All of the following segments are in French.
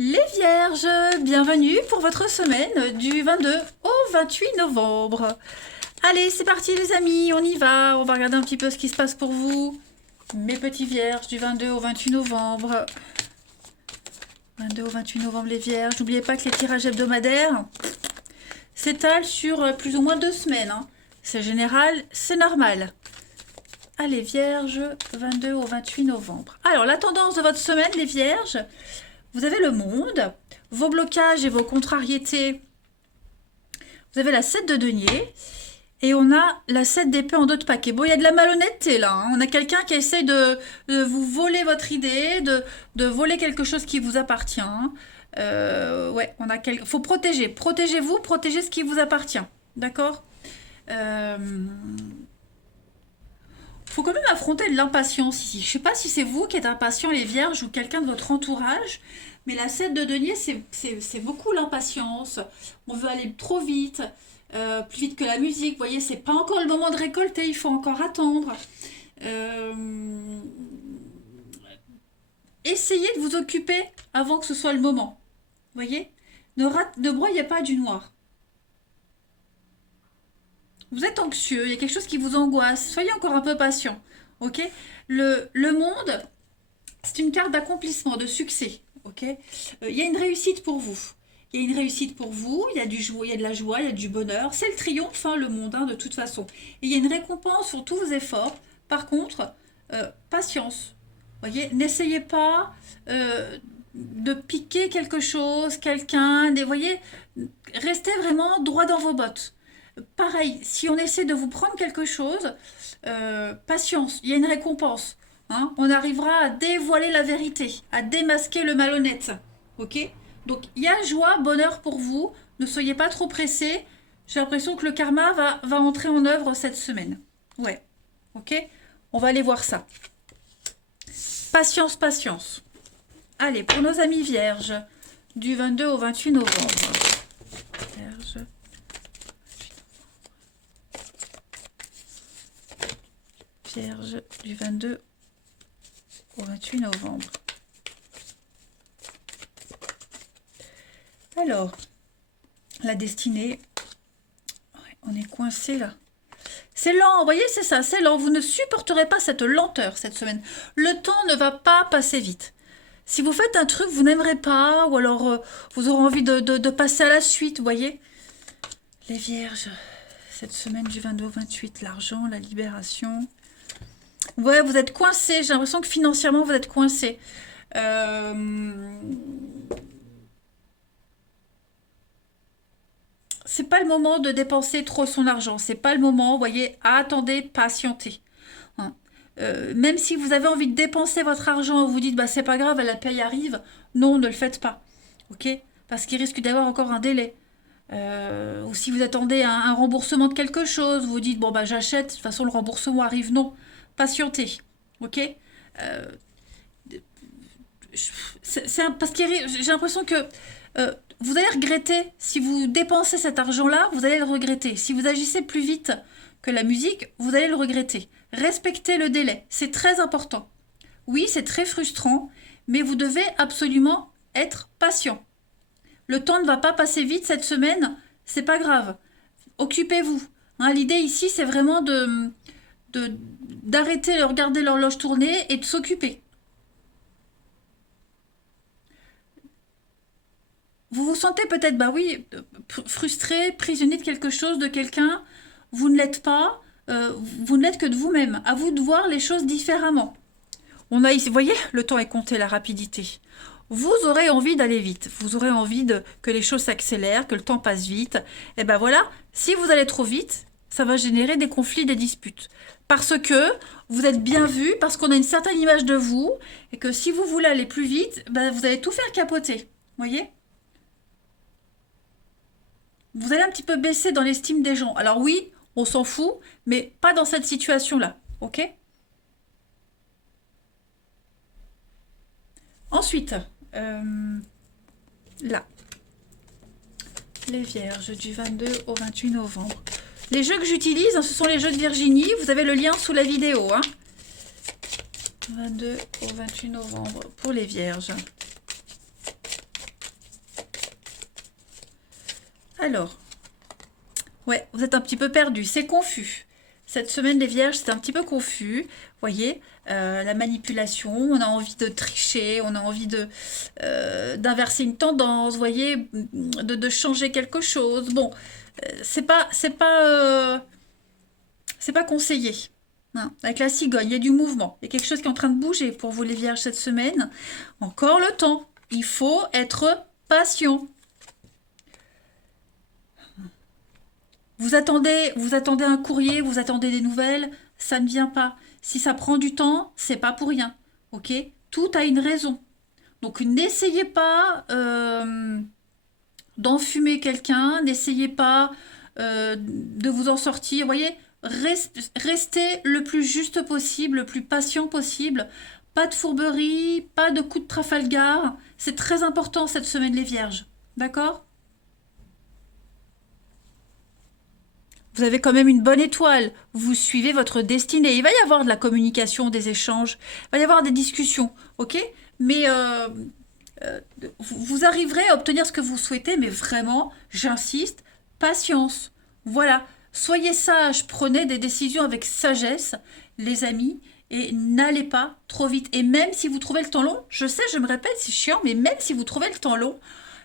Les Vierges, bienvenue pour votre semaine du 22 au 28 novembre. Allez, c'est parti les amis, on y va. On va regarder un petit peu ce qui se passe pour vous. Mes petits Vierges du 22 au 28 novembre. 22 au 28 novembre les Vierges. N'oubliez pas que les tirages hebdomadaires s'étalent sur plus ou moins 2 semaines. C'est général, c'est normal. Allez Vierges, 22 au 28 novembre. Alors la tendance de votre semaine les Vierges. Vous avez le monde, vos blocages et vos contrariétés. Vous avez la 7 de denier et on a la 7 d'épée en 2 de paquet. Bon, il y a de la malhonnêteté là. On a quelqu'un qui essaye de vous voler votre idée, de voler quelque chose qui vous appartient. Ouais, faut protéger. Protégez-vous, protégez ce qui vous appartient. D'accord. Faut quand même affronter de l'impatience ici. Je ne sais pas si c'est vous qui êtes impatient les vierges ou quelqu'un de votre entourage, mais la 7 de denier, c'est beaucoup l'impatience. On veut aller trop vite, plus vite que la musique. Vous voyez, c'est pas encore le moment de récolter, il faut encore attendre. Essayez de vous occuper avant que ce soit le moment. Vous voyez, ne broyez pas du noir. Vous êtes anxieux, il y a quelque chose qui vous angoisse, soyez encore un peu patient, ok. Le monde, c'est une carte d'accomplissement, de succès, ok. Il y a une réussite pour vous. Il y a une réussite pour vous, il y a il y a de la joie, il y a du bonheur. C'est le triomphe, le monde, de toute façon. Et il y a une récompense sur tous vos efforts. Par contre, patience. Voyez, n'essayez pas de piquer quelque chose, quelqu'un. Voyez, restez vraiment droit dans vos bottes. Pareil, si on essaie de vous prendre quelque chose, patience, il y a une récompense. On arrivera à dévoiler la vérité, à démasquer le malhonnête. Ok. Donc il y a joie, bonheur pour vous. Ne soyez pas trop pressés. J'ai l'impression que le karma va entrer en œuvre cette semaine. Ouais. Ok. On va aller voir ça. Patience, patience. Allez, pour nos amis vierges, du 22 au 28 novembre. Vierge. Vierge du 22 au 28 novembre. Alors, la destinée, on est coincé là. C'est lent, vous voyez, c'est ça, c'est lent. Vous ne supporterez pas cette lenteur cette semaine. Le temps ne va pas passer vite. Si vous faites un truc, vous n'aimerez pas, ou alors vous aurez envie de passer à la suite, vous voyez. Les vierges, cette semaine du 22 au 28, l'argent, la libération. Ouais, vous êtes coincé. J'ai l'impression que financièrement, vous êtes coincé. C'est pas le moment de dépenser trop son argent. C'est pas le moment. Vous voyez, attendez, patientez. Même si vous avez envie de dépenser votre argent, vous dites, bah c'est pas grave, la paye arrive. Non, ne le faites pas. Ok. Parce qu'il risque d'avoir encore un délai. Ou si vous attendez un remboursement de quelque chose, vous dites, bon bah j'achète, de toute façon le remboursement arrive. Non. Patientez, ok. Parce que j'ai l'impression que vous allez regretter si vous dépensez cet argent-là, vous allez le regretter. Si vous agissez plus vite que la musique, vous allez le regretter. Respectez le délai, c'est très important. Oui, c'est très frustrant, mais vous devez absolument être patient. Le temps ne va pas passer vite cette semaine, c'est pas grave. Occupez-vous. L'idée ici, c'est vraiment d'arrêter de regarder l'horloge tourner et de s'occuper. Vous vous sentez peut-être, bah oui, frustré, prisonnier de quelque chose, de quelqu'un. Vous ne l'êtes pas. Vous ne l'êtes que de vous-même. À vous de voir les choses différemment. On a ici, vous voyez, le temps est compté, la rapidité. Vous aurez envie d'aller vite. Vous aurez envie que les choses s'accélèrent, que le temps passe vite. Et ben voilà, si vous allez trop vite, ça va générer des conflits, des disputes. Parce que vous êtes bien vu, parce qu'on a une certaine image de vous, et que si vous voulez aller plus vite, ben vous allez tout faire capoter. Voyez ? Vous allez un petit peu baisser dans l'estime des gens. Alors oui, on s'en fout, mais pas dans cette situation-là. Ok ? Ensuite, là, les vierges du 22 au 28 novembre. Les jeux que j'utilise, ce sont les jeux de Virginie. Vous avez le lien sous la vidéo. 22 au 28 novembre pour les vierges. Alors, ouais, vous êtes un petit peu perdu, c'est confus. Cette semaine, les vierges, c'est un petit peu confus. Voyez, la manipulation, on a envie de tricher, on a envie d'inverser une tendance, voyez, de changer quelque chose. Bon, c'est pas conseillé. Hein. Avec la cigogne, il y a du mouvement. Il y a quelque chose qui est en train de bouger pour vous, les vierges, cette semaine. Encore le temps. Il faut être patient. Vous attendez un courrier, vous attendez des nouvelles, ça ne vient pas. Si ça prend du temps, c'est pas pour rien. Ok? Tout a une raison. Donc n'essayez pas d'enfumer quelqu'un, n'essayez pas de vous en sortir. Vous voyez, restez le plus juste possible, le plus patient possible. Pas de fourberie, pas de coup de Trafalgar. C'est très important cette semaine, les vierges. D'accord? Vous avez quand même une bonne étoile. Vous suivez votre destinée. Il va y avoir de la communication, des échanges. Il va y avoir des discussions. Ok? Mais vous arriverez à obtenir ce que vous souhaitez. Mais vraiment, j'insiste, patience. Voilà. Soyez sages. Prenez des décisions avec sagesse, les amis. Et n'allez pas trop vite. Et même si vous trouvez le temps long, je sais, je me répète, c'est chiant, mais même si vous trouvez le temps long,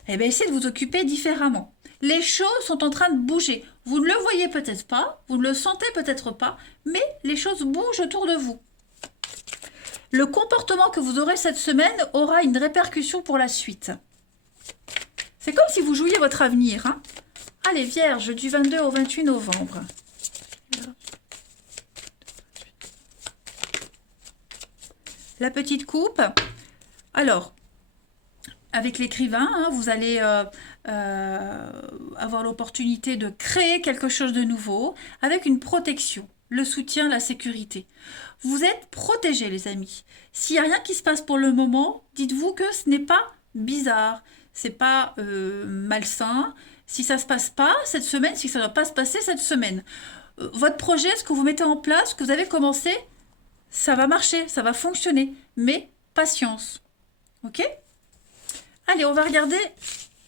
eh bien, essayez de vous occuper différemment. Les choses sont en train de bouger. Vous ne le voyez peut-être pas, vous ne le sentez peut-être pas, mais les choses bougent autour de vous. Le comportement que vous aurez cette semaine aura une répercussion pour la suite. C'est comme si vous jouiez votre avenir. Hein. Allez, Vierge, du 22 au 28 novembre. La petite coupe. Alors, avec l'écrivain, hein, vous allez avoir l'opportunité de créer quelque chose de nouveau avec une protection, le soutien, la sécurité. Vous êtes protégés, les amis. S'il n'y a rien qui se passe pour le moment, dites-vous que ce n'est pas bizarre, c'est pas malsain. Si ça ne se passe pas cette semaine, si ça ne doit pas se passer cette semaine, votre projet, ce que vous mettez en place, ce que vous avez commencé, ça va marcher, ça va fonctionner. Mais patience. Ok ? Allez, on va regarder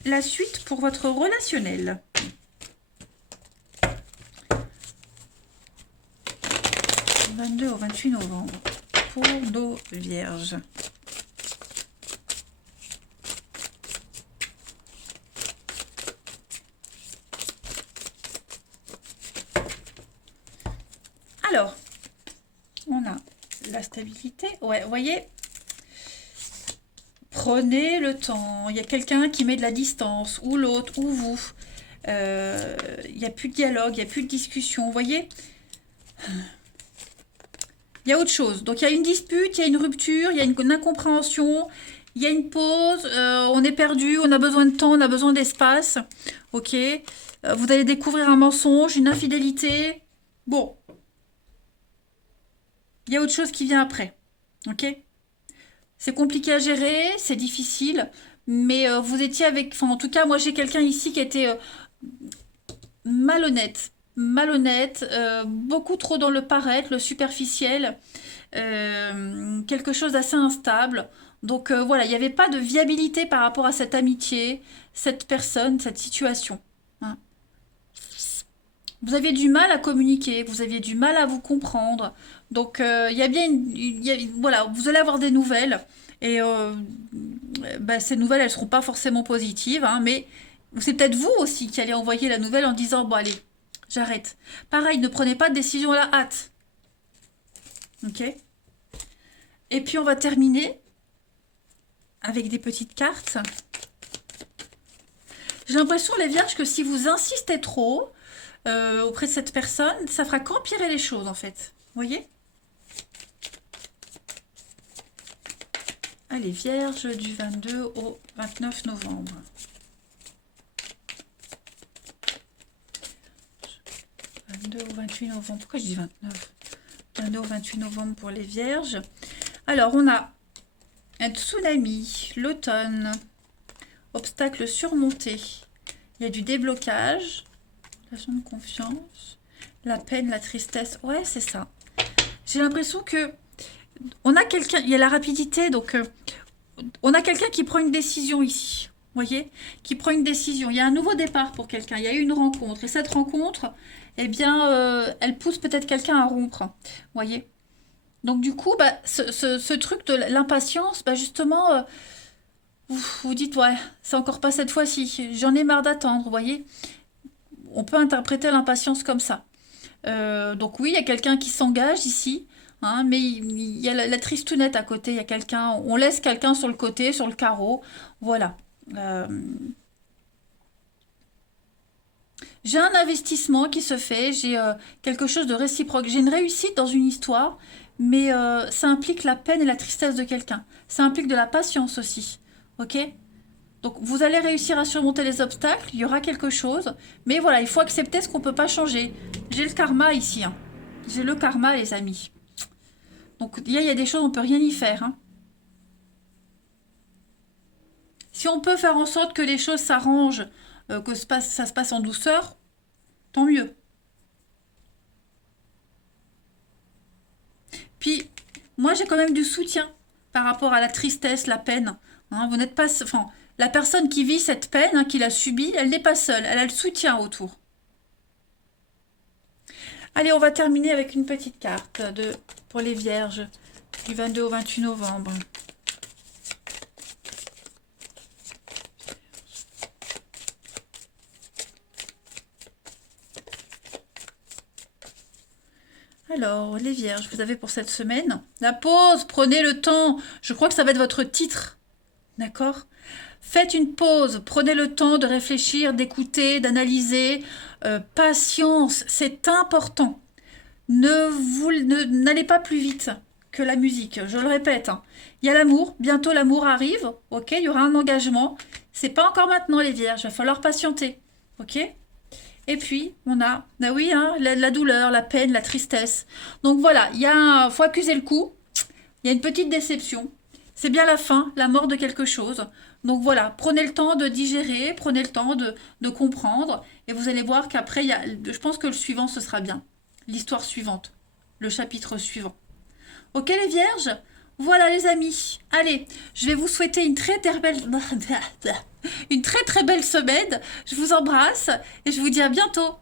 la suite pour votre relationnel. Du 22 au 28 novembre pour nos vierges. Alors, on a la stabilité. Ouais, vous voyez, prenez le temps. Il y a quelqu'un qui met de la distance, ou l'autre, ou vous. Il n'y a plus de dialogue, il n'y a plus de discussion. Vous voyez, il y a autre chose. Donc, il y a une dispute, il y a une rupture, il y a une incompréhension, il y a une pause, on est perdu, on a besoin de temps, on a besoin d'espace. Ok, vous allez découvrir un mensonge, une infidélité. Bon, il y a autre chose qui vient après. Ok, c'est compliqué à gérer, c'est difficile, mais vous étiez avec... Enfin, en tout cas, moi, j'ai quelqu'un ici qui était malhonnête. Malhonnête, beaucoup trop dans le paraître, le superficiel, quelque chose d'assez instable. Donc voilà, il n'y avait pas de viabilité par rapport à cette amitié, cette personne, cette situation. Hein. Vous aviez du mal à communiquer, vous aviez du mal à vous comprendre. Donc il y a bien voilà, vous allez avoir des nouvelles et ces nouvelles elles seront pas forcément positives, hein, mais c'est peut-être vous aussi qui allez envoyer la nouvelle en disant bon allez, j'arrête. Pareil, ne prenez pas de décision à la hâte. Ok. Et puis on va terminer avec des petites cartes. J'ai l'impression les vierges que si vous insistez trop auprès de cette personne, ça fera qu'empirer les choses en fait. Vous voyez? Allez, Vierge du 22 au 29 novembre. 22 au 28 novembre. Pourquoi je dis 29? 22 au 28 novembre pour les Vierges. Alors, on a un tsunami, l'automne, obstacle surmonté. Il y a du déblocage, relation de confiance, la peine, la tristesse. Ouais, c'est ça. J'ai l'impression que on a quelqu'un, il y a la rapidité, donc on a quelqu'un qui prend une décision ici. voyez, qui prend une décision. Il y a un nouveau départ pour quelqu'un, il y a eu une rencontre. Et cette rencontre, eh bien, elle pousse peut-être quelqu'un à rompre, voyez. Donc du coup, bah, ce truc de l'impatience, bah, justement, vous vous dites, ouais, c'est encore pas cette fois-ci, j'en ai marre d'attendre, vous voyez. On peut interpréter l'impatience comme ça. Donc oui, il y a quelqu'un qui s'engage ici, hein, mais il y a la tristounette à côté, il y a quelqu'un, on laisse quelqu'un sur le côté, sur le carreau, voilà. Euh, j'ai un investissement qui se fait, j'ai quelque chose de réciproque, j'ai une réussite dans une histoire, mais ça implique la peine et la tristesse de quelqu'un. Ça implique de la patience aussi, ok? Donc vous allez réussir à surmonter les obstacles, il y aura quelque chose, mais voilà, il faut accepter ce qu'on ne peut pas changer. J'ai le karma ici, hein. J'ai le karma, les amis. Donc il y a des choses, on ne peut rien y faire, hein. Si on peut faire en sorte que les choses s'arrangent, que ça se passe en douceur, tant mieux. Puis, moi, j'ai quand même du soutien par rapport à la tristesse, la peine, hein. Vous n'êtes pas... Enfin, la personne qui vit cette peine, hein, qui l'a subie, elle n'est pas seule. Elle a le soutien autour. Allez, on va terminer avec une petite carte pour les vierges du 22 au 28 novembre. Alors, les vierges, vous avez pour cette semaine la pause, prenez le temps. Je crois que ça va être votre titre. D'accord? Faites une pause, prenez le temps de réfléchir, d'écouter, d'analyser. Patience, c'est important. N'allez pas plus vite que la musique, je le répète, hein. Il y a l'amour, bientôt l'amour arrive, ok? Il y aura un engagement. C'est pas encore maintenant les vierges, il va falloir patienter, ok? Et puis, on a, ah oui, hein, la douleur, la peine, la tristesse. Donc voilà, faut accuser le coup. Il y a une petite déception. C'est bien la fin, la mort de quelque chose. Donc voilà, prenez le temps de digérer, prenez le temps de comprendre. Et vous allez voir qu'après, je pense que le suivant, ce sera bien. L'histoire suivante, le chapitre suivant. Ok les vierges? Voilà les amis. Allez, je vais vous souhaiter une très très belle semaine. Je vous embrasse et je vous dis à bientôt.